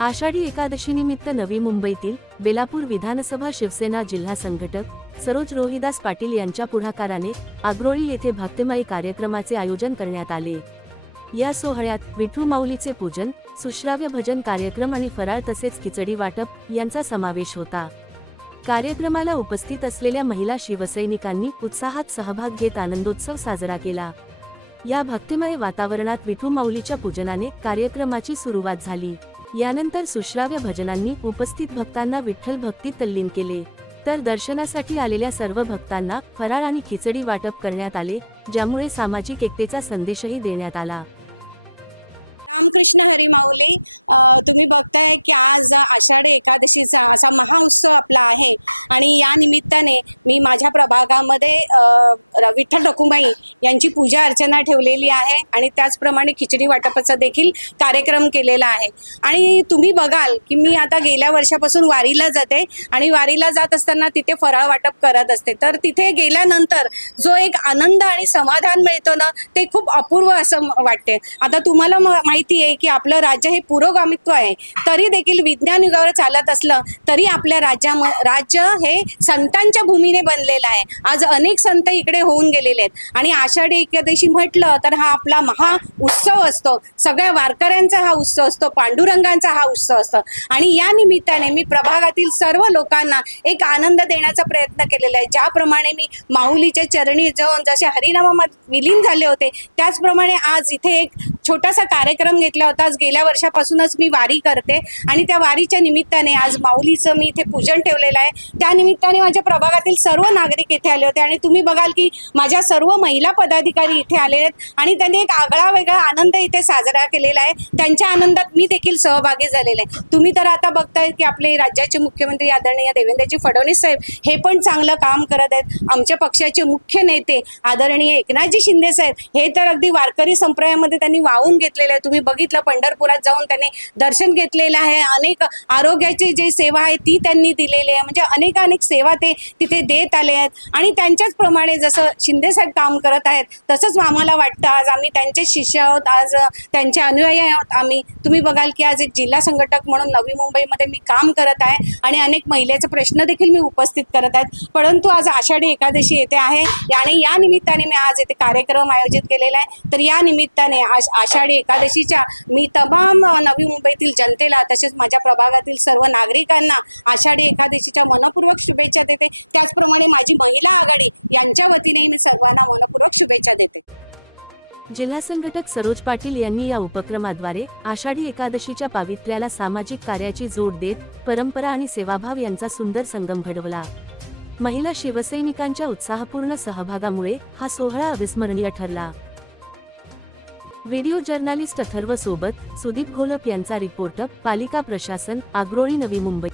आषाढी एकादशीनिमित्त नवी मुंबईतील बेलापूर विधानसभा शिवसेना जिल्हा संघटक सरोज रोहिदास पाटील यांच्या पुढाकाराने आग्रोळी येथे भक्तिमय कार्यक्रमाचे आयोजन करण्यात आले. या सोहळ्यात विठू माऊलीचे पूजन सुश्राव्य भजन कार्यक्रम आणि फराळ तसेच खिचडी वाटप यांचा समावेश होता. कार्यक्रमाला उपस्थित असलेल्या महिला शिवसैनिकांनी उत्साहात सहभाग घेत आनंदोत्सव साजरा केला. या भक्तिमय वातावरणात विठू माऊलीच्या पूजनाने कार्यक्रमाची सुरुवात झाली. यानंतर सुश्राव्य भजनांनी उपस्थित भक्तांना विठ्ठल भक्ती तल्लीन केले. तर दर्शनासाठी आलेल्या सर्व भक्तांना फराळ आणि खिचडी वाटप करण्यात आले ज्यामुळे सामाजिक एकतेचा संदेशही देण्यात आला. रामकृष्ण हरी माऊली तुम्ही बघताय की आज आषाढी एकादशीचा असा महाउत्सव आपला आहे. आणि या निमित्ताने मी माझ्या प्रभागामध्ये विठ्ठल रखुमाई यांची पूजा अर्चना ठेवलेली आहे आणि त्याचप्रमाणे खिचडी वाटपाचा देखील कार्यक्रम केलेला आहे. आणि तुम्ही बघाल की मी आता गेल्या वर्षापासून वारीला जाते आणि वारीला जात असताना तिथे फराळ वाटप करत असते. तर तिथे गेल्यानंतर जो एक आनंद आणि समाधान मिळतो ना ते खूप अपूर्व असं वाटते. आता तुम्हाला माहिती माहिती आहे की आपलं राज्य हे पुरोगामित्व आहे. तरी देखील विज्ञान युगावर चालत असलं तरी आपल्या राज्या राज्य हे संतांच्या भूमीने बनलेलं आहे. आज अनेक संत इकडे होऊन गेलेले आहेत. आणि आषाढी एकादशी म्हटलं तर हा आपला महा उत्सव असतो. सगळ्या वारकऱ्यांचा हा उत्सव असतो पांडुरंगांचा हा उत्सव असतो. आणि या निमित्ताने मी प्रभागातील सर्व लोकांना एक आनंद देण्याचा प्रयत्न केलेला आहे. ज्याप्रमाणे मी माऊलीच्या चरणी जाऊन जसे हरिनामात विलीन झाले होते त्याचप्रमाणे आज इथे एक छोटासा कार्यक्रम घेतला होता. आज गेल्या वर्षापासूनच मी वारी करते आणि त्या वारीच्या निमित्ताने आज माऊलीचं मी इथे पूजन ठेवलेलं आहे. त्या निमित्ताने माझ्या प्रभागातील सर्व नागरिक इथे आले होते आणि तुम्ही बघाल की माझ्या सर्व महिला पदाधिकारी इथे आले आहेत आणि त्यांनी एक आगळा वेगळा आनंद इथे साजरा केलेला आहे. त्यांच्या आनंदात मी देखील सहभागी झालेले आहे. तुम्ही तर आता बघताय की आपले राज्याचे मुख्यमंत्री आदरणीय देवेंद्रजी फडणवीस साहेब हे पण चांगलं काम करत आहेत. आमच्या पक्षाचे मुख्य नेते आदरणीय एकनाथजी शिंदे साहेब हे तर अगदी वारकरी संप्रदायामध्ये त्यांनी वाहून घेतलेलं आहे. तुम्ही बघितलं पंढरपुरात जाऊन त्यांनी दर्शन घेतलेलं आहे. अनेक आरोग्याची जी सेवा आहे ती त्यांनी दिलेली आहे. म्हणजे अनेक अनेक सेवा ते तिथे देत आले आहेत. आणि त्यांच्याच प्रमाणे जसं शिंदे साहेब काम करत आहेत तसंच आम्हाला वाटतं आज आम्ही त्यांचे शिष्य आहोत. आज त्यांचे अनुयायी आहोत आम्ही. तुम्ही बघाल की आज एक जिल्हा संघटक म्हणून नवी मुंबईमध्ये मी काम करत आहे आणि अनेक महिलेचे प्रश्न देखील मी उपस्थित करत आहेत. परंतु आज आषाढी एकादशी येते आहे. आणि या निमित्ताने मी आज येथे कार्यक्रम आयोजित केलेला आहे. तर या निमित्ताने आज आषाढी एकादशीच्या मी तमाम नवी मुंबईतील जनतेला तसेच माझ्या प्रभागातील सर्व नागरिकांना आषाढी एकादशीच्या मनपूर्वक शुभेच्छा देते. त्याचप्रमाणे माझी महिला आघाडी यांच्या वतीने मी सर्वांना मनपूर्वक शुभेच्छा देते. जिल्हा संघटक सरोज पाटील यांनी या उपक्रमाद्वारे आषाढी एकादशीच्या पावित्र्याला सामाजिक कार्याची जोड देत परंपरा आणि सेवाभाव यांचा सुंदर संगम घडवला. महिला शिवसैनिकांच्या उत्साहपूर्ण सहभागामुळे हा सोहळा अविस्मरणीय ठरला. व्हिडिओ जर्नालिस्ट अथर्व सोबत सुदीप घोलप यांचा रिपोर्ट पालिका प्रशासन आग्रोळी नवी मुंबई.